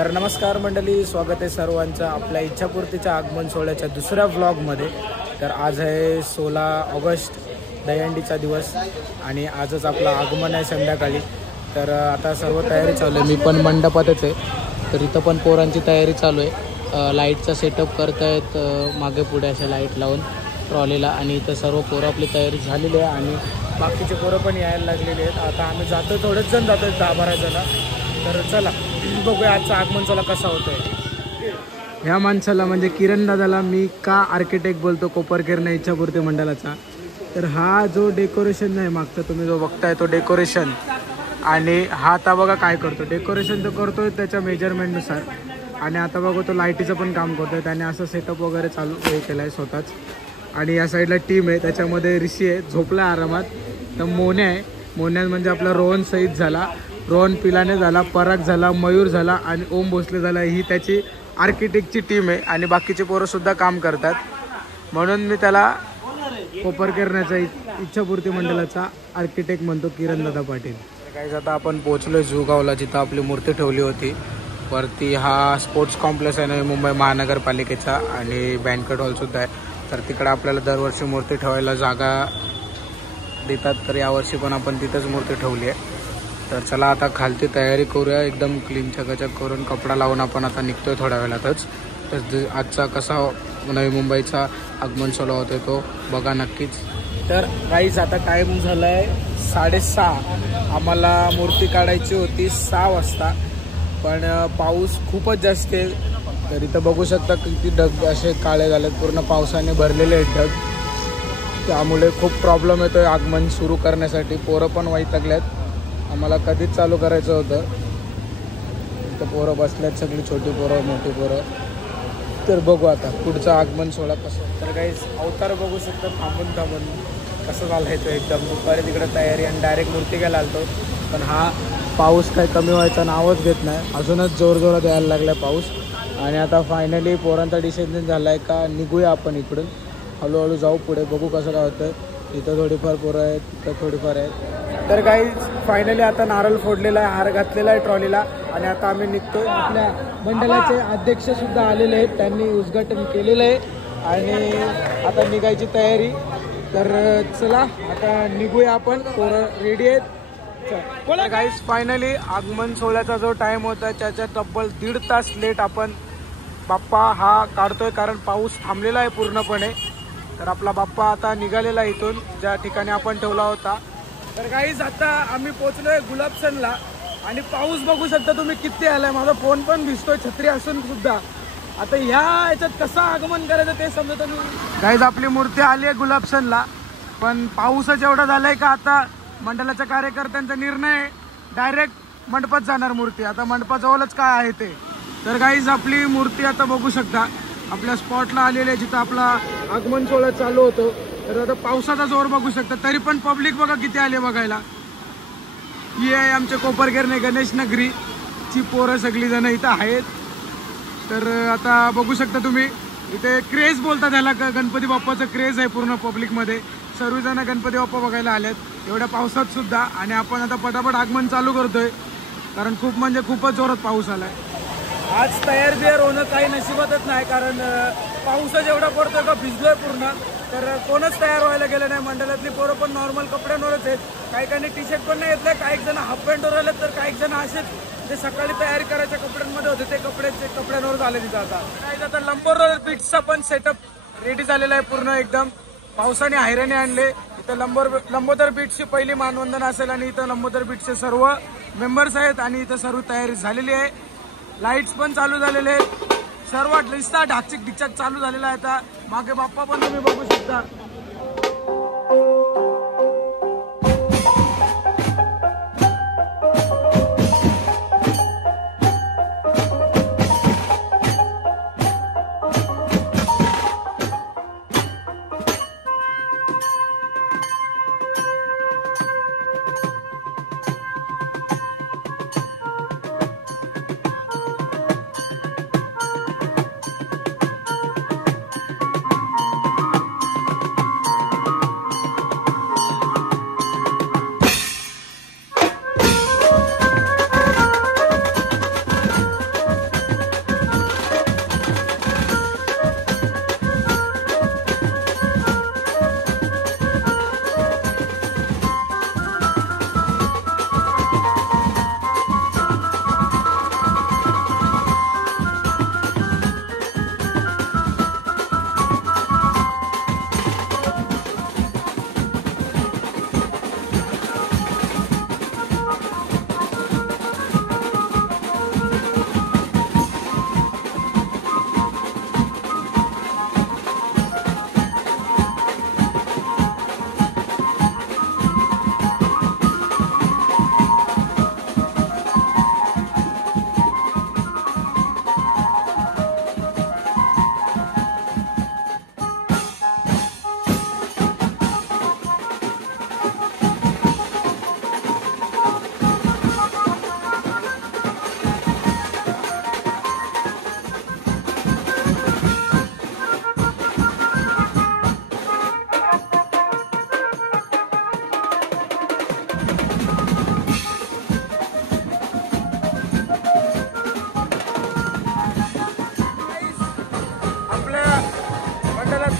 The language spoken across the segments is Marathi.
तर नमस्कार मंडळी, स्वागत आहे सर्वांचं आपल्या इच्छापूर्तीच्या आगमन सोहळ्याच्या दुसऱ्या व्लॉगमध्ये। तर आज आहे 16 ऑगस्ट, दहीहंडीचा दिवस आणि आजच आपलं आगमन आहे संध्याकाळी। तर आता सर्व तयारी चालू आहे, मी पण मंडपातच आहे। तर इथं पण पोरांची तयारी चालू आहे, लाईटचा सेटअप करतायत मागे पुढे अशा लाईट लावून ट्रॉलीला, आणि इथं सर्व पोरं आपली तयारी झालेली आहे आणि बाकीचे पोरं पण यायला लागलेले आहेत। आता आम्ही जातो, थोडेच जण जातो, 10-12 जण। तर चला बघूया आजचा आगमन सोहळा कसा होतोय। ह्या माणसाला म्हणजे किरण दादाला मी का आर्किटेक्ट बोलतो कोपरकेरने इच्छापूर्ती मंडळाचा, तर हा जो डेकोरेशन नाही मागचा तुम्ही जो बघताय तो डेकोरेशन, आणि हा आता बघा काय करतो, डेकोरेशन तर करतोय त्याच्या मेजरमेंटनुसार, आणि आता बघा तो लाईटीचं पण काम करतोय। त्याने असं सेटअप वगैरे चालू केलं आहे स्वतःच। आणि या साईडला टीम आहे, त्याच्यामध्ये ऋषी आहे झोपला आरामात, तर मोन्या आहे, मोन्या म्हणजे आपला रोहन सईद झाला, रोहन पिलाने झाला, पराग झाला, मयूर झाला आणि ओम भोसले झाला। ही त्याची आर्किटेक्टची टीम आहे आणि बाकीचे पोरंसुद्धा काम करतात, म्हणून मी त्याला कोपरकेरण्याचा इच्छापूर्ती मंडळाचा आर्किटेक्ट म्हणतो, किरण दादा पाटील। काही आता आपण पोहोचलो जुगावला, जिथं आपली मूर्ती ठेवली होती वरती। हा स्पोर्ट्स कॉम्प्लेक्स आहे नवी मुंबई महानगरपालिकेचा आणि बँकेट हॉलसुद्धा आहे। तर तिकडे आपल्याला दरवर्षी मूर्ती ठेवायला जागा देतात, तर यावर्षी पण आपण तिथंच मूर्ती ठेवली आहे। तर चला आता खालती तयारी करूया, एकदम क्लीन चकाचक करून कपडा लावून आपण आता निघतोय थोड्या वेळातच। तर आजचा कसा नवी मुंबईचा आगमन सोहळा होतोय तो बघा नक्कीच। तर काहीच आता टाईम झाला आहे 6:30, आम्हाला मूर्ती काढायची होती 6 वाजता, पण पाऊस खूपच जास्त आहे। तर इथं बघू शकता किती ढग असे काळे झालेत, पूर्ण पावसाने भरलेले आहेत ढग, त्यामुळे खूप प्रॉब्लेम येतोय आगमन सुरू करण्यासाठी। पोरं पण वैतागल्यात, आम्हाला कधीच चालू करायचं होतं। इथं पोरं बसल्यात, सगळी छोटी पोरं मोठी पोरं। तर बघू आता पुढचा आगमन सोहळा कसं। तर काही अवतार बघू शकता थांबून थांबून कसं झालं तो एकदम। दुपारी तिकडे तयारी आणि डायरेक्ट मूर्ती घ्यायला आलतो, पण हा पाऊस काही कमी व्हायचा नावच घेत नाही, अजूनच जोरजोरात यायला लागला पाऊस। आणि आता फायनली पोरांचा डिसिजन झाला आहे का निघूया आपण इकडून, हळूहळू जाऊ पुढे, बघू कसं काय होतं। इथं थोडीफार पोरं आहेत, तिथं थोडीफार आहेत। तर काही फायनली आता नारळ फोडलेला आहे, हार घातलेला आहे ट्रॉलीला, आणि आता आम्ही निघतो। आपल्या मंडळाचे अध्यक्षसुद्धा आलेले आहेत, त्यांनी उद्घाटन केलेलं आहे आणि आता निघायची तयारी। तर चला आता निघूया आपण, पोरं रेडी आहेत। बोला गाईस, फायनली आगमन सोहळ्याचा जो टाइम होता त्याच्या तब्बल 1.5 तास लेट आपण बाप्पा हा काढतोय, कारण पाऊस थांबलेला आहे पूर्णपणे। तर आपला बाप्पा आता निघालेला इथून ज्या ठिकाणी आपण ठेवला होता। तर गाईस आता आम्ही पोहोचलोय गुलाबसनला, आणि पाऊस बघू शकता तुम्ही किती आलाय, माझा फोन पण दिसतोय छत्री असून सुद्धा। आता ह्या याच्यात कसं आगमन करायचं ते समजत नाही। गाईस आपली मूर्ती आली आहे गुलाबसनला, पण पाऊसच एवढा झालाय का आता मंडळाच्या कार्यकर्त्यांचा निर्णय डायरेक्ट मंडपात जाणार मूर्ती। आता मंडपाजवळच काय आहे ते। तर गाईज आपली मूर्ती आता बघू शकता आपल्या स्पॉटला आलेली आहे, जिथं आपला आगमन सोहळा चालू होतो। तर आता पावसाचा जोर बघू शकता, तरी पण पब्लिक बघा किती आले बघायला। ही आहे आमच्या कोपरकेरने गणेश नगरीची पोरं सगळी जण इथं आहेत। तर आता बघू शकता तुम्ही, इथे क्रेज बोलतात त्याला, गणपती बाप्पाचं क्रेज आहे पूर्ण पब्लिकमध्ये। सर्वजण गणपती बाप्पा बघायला आलेत एवढ्या पावसात सुद्धा, आणि आपण आता पटापट आगमन चालू करतोय, कारण खूप म्हणजे खूपच जोरात पाऊस आलाय। आज तयार बियार होणं काही नशिबातच नाही, कारण पाऊसच एवढा पडतोय का भिजलोय पूर्ण। तर कोणच तयार व्हायला गेलं नाही, मंडळातली पोरं पण नॉर्मल कपड्यांवरच आहेत, काही टी शर्ट पण नाही घेतलं, काही जण हाफ पॅन्टवर आलेत, तर काही जण असेच जे सकाळी तयारी करायच्या कपड्यांमध्ये होते ते कपड्यांवर झाले तिथं। आता लंबोदर बीचचा पण सेटअप रेडी झालेला आहे पूर्ण एकदम, पावसाने हैराणी आणले। इथं लंबोदर बीचची पहिली मानवंदना असेल, आणि इथं लंबोदर बीचचे सर्व मेंबर्स आहेत, आणि इथं सर्व तयारी झालेली आहे। लाईट्स पण चालू झालेले आहेत, सर्व नुसता ढाकचिक ढिकचक चालू झालेला आहे। आता मागे बाप्पा पण तुम्ही बघू शकता।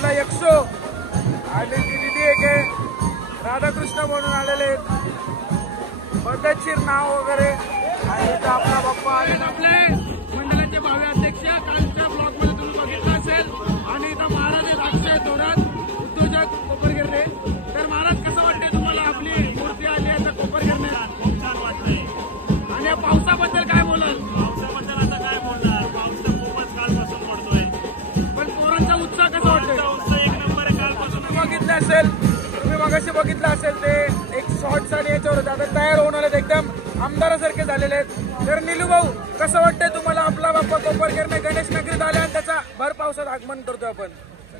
इथला यक्षो आणि ती दिदी एक आहे राधाकृष्ण म्हणून आलेले आहेत, पद्धतशीर नाव वगैरे. आणि इथं आपला बाप्पा आणि आपले मंडळाचे भावी अध्यक्ष कालच्या ब्लॉग मध्ये तुम्ही बघितलं असेल. आणि इथं महाराज आहेत अक्षय थोरात, उद्योजक कोपरगिरणे. तर महाराज कसं वाटतंय तुम्हाला आपली मूर्ती आली आहे तर कोपरगिरण्यात? खूप छान वाटतंय. आणि या पावसाबद्दल काय बोलाल? पावसाबद्दल आता काय बोलणार, पाऊस तर खूपच कालपासून पडतोय. पण पोरांचा उत्साह कसा वाटतोय? उत्साह एक नंबर आहे. कालपासून बघितलं असेल तुम्ही, मगाशी बघितलं असेल ते एक शॉर्ट्स आणि याच्यावर होते. आता तयार होणार आहेत, एकदम आमदारासारखे झालेले आहेत. तर निलू भाऊ कसं वाटतंय तुम्हाला? आपला बाप्पा कोपरगिरणे गणेश नगरीत आले आणि त्याचा भर पावसात आगमन करतोय आपण.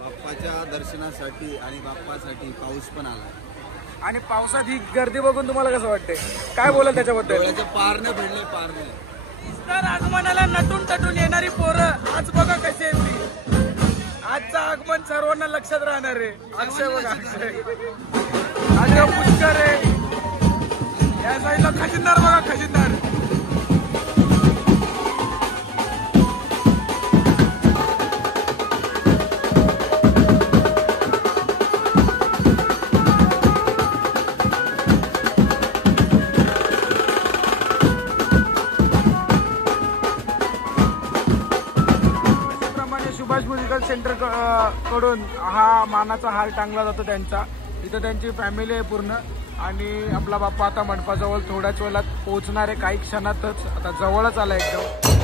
बाप्पाच्या दर्शनासाठी आणि बाप्पासाठी पाऊस पण आला आणि पावसात ही गर्दी बघून तुम्हाला कसं वाटतंय? काय बोलाल त्याच्याबद्दल? डोळ्याचे पारणे भेटले, पारणे. तर आगमनाला नटून तटून येणारी पोरं आज बघा कशी आहेत ती. आजचं आगमन सर्वांना लक्षात राहणार आहे. अक्षय बघा, अक्षय आज पुष्कर आहे. या साईडला खजिनदार बघा, खजिनदार. सुभाष म्युझिकल सेंटर कडून हा मानाचा हार टांगला जातो त्यांचा. इथं त्यांची फॅमिली आहे पूर्ण. आणि आपला बाप्पा आता मंडपाजवळ थोड्याच वेळात पोहोचणार आहे, काही क्षणातच. आता जवळच आला एकदम.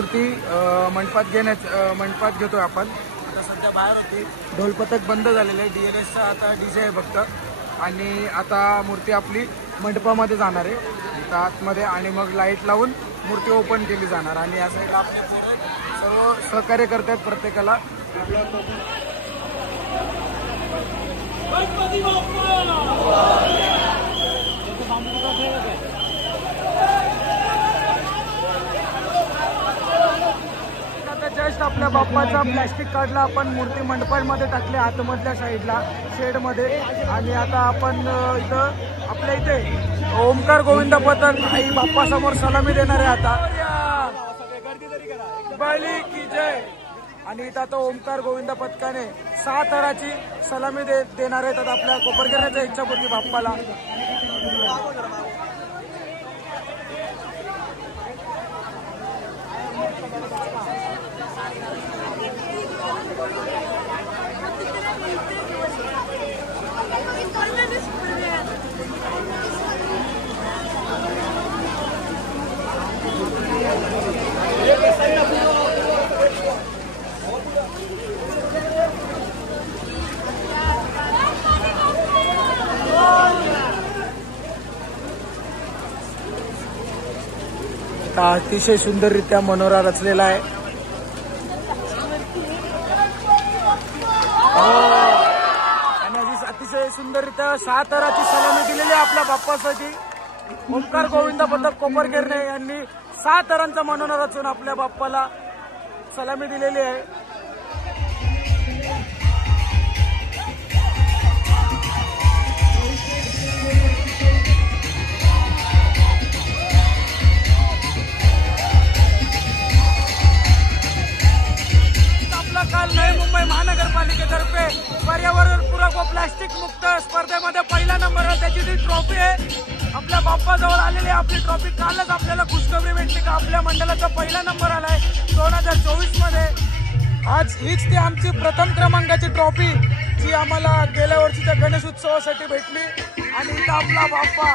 मूर्ती मंडपात घेतोय आपण. आता सध्या बाहेर होती, ढोलपथक बंद झालेलं आहे, DLSचा आता DJ आहे फक्त. आणि आता मूर्ती आपली मंडपामध्ये जाणार आहे इथं आतमध्ये, आणि मग लाईट लावून मूर्ती ओपन केली जाणार. आणि या साईडला आपले सर्व सहकार्य करतात प्रत्येकाला. जस्ट आपल्या बाप्पाचा प्लॅस्टिक काढला आपण, मूर्ती मंडपामध्ये टाकली आतमधल्या साईडला शेडमध्ये. आणि आता आपण इथं आपल्या इथे ओमकार गोविंद पथक आई बाप्पासमोर सलामी देणार आहे आता. बली की जय. आणि इथं आता ओमकार गोविंद पथकाने 6 थराची सलामी देणार आहेत आता आपल्या कोपरकरण्याच्या इच्छापूर्ती बाप्पाला. अतिशय सुंदररित्या मनोरा रचलेला आहे. आणि अतिशय सुंदररित्या 6 थराची सलामी दिलेली आहे आपल्या बाप्पासाठी. ओमकार गोविंद पथक कोपरकेरणे यांनी 6 थरांचा मनोरा रचून आपल्या बाप्पाला सलामी दिलेली आहे. काल नवी मुंबई महानगरपालिकेतर्फे पर्यावरणपूरक व प्लास्टिक मुक्त स्पर्धेमध्ये पहिला नंबर आहे. त्याची जी ट्रॉफी आहे आपल्या बाप्पाजवळ आलेली आहे. आपली ट्रॉफी कालच आपल्याला खुशखबरी भेटली का आपल्या मंडळाचा पहिला नंबर आलाय 2024 मध्ये. आज हीच ती आमची प्रथम क्रमांकाची ट्रॉफी जी आम्हाला गेल्या वर्षीच्या गणेश उत्सवासाठी भेटली. आणि इथं आपला बाप्पा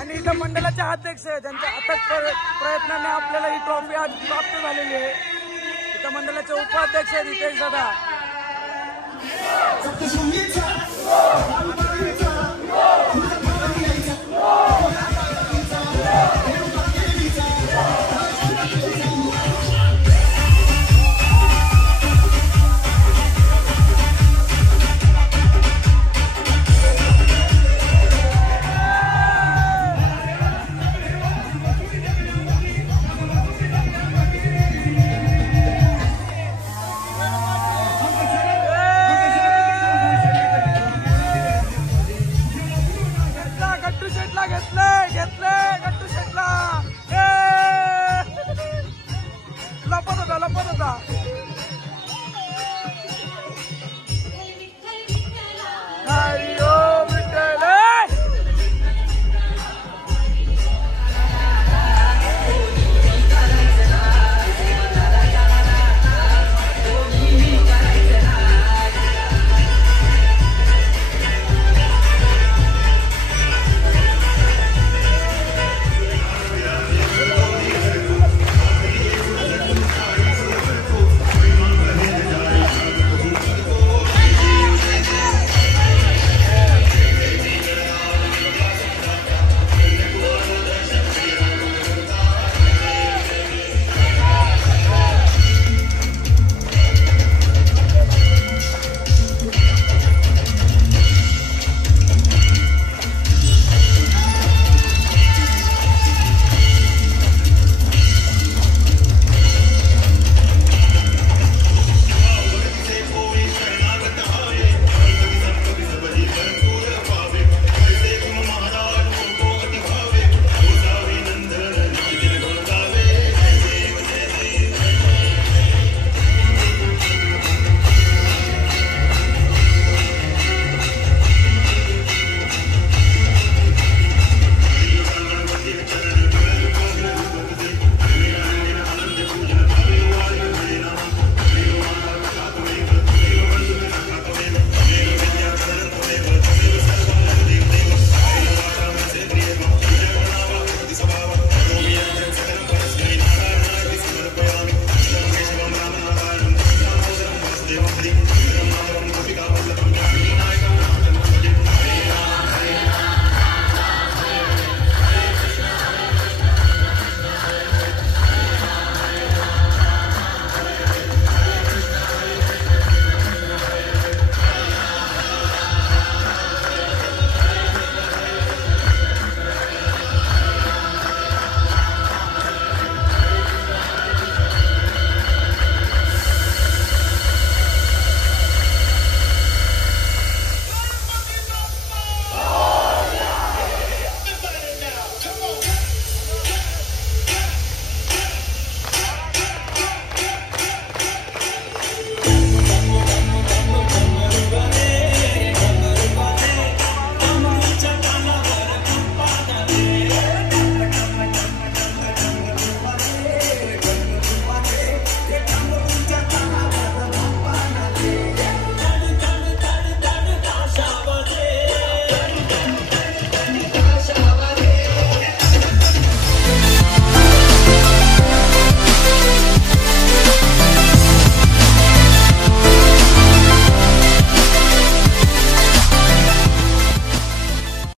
आणि इथं मंडळाचे अध्यक्ष ज्यांच्या अथक प्रयत्नाने आपल्याला ही ट्रॉफी आज प्राप्त झालेली आहे. मंडळाचे उपाध्यक्ष रितेश दादा. लपत होता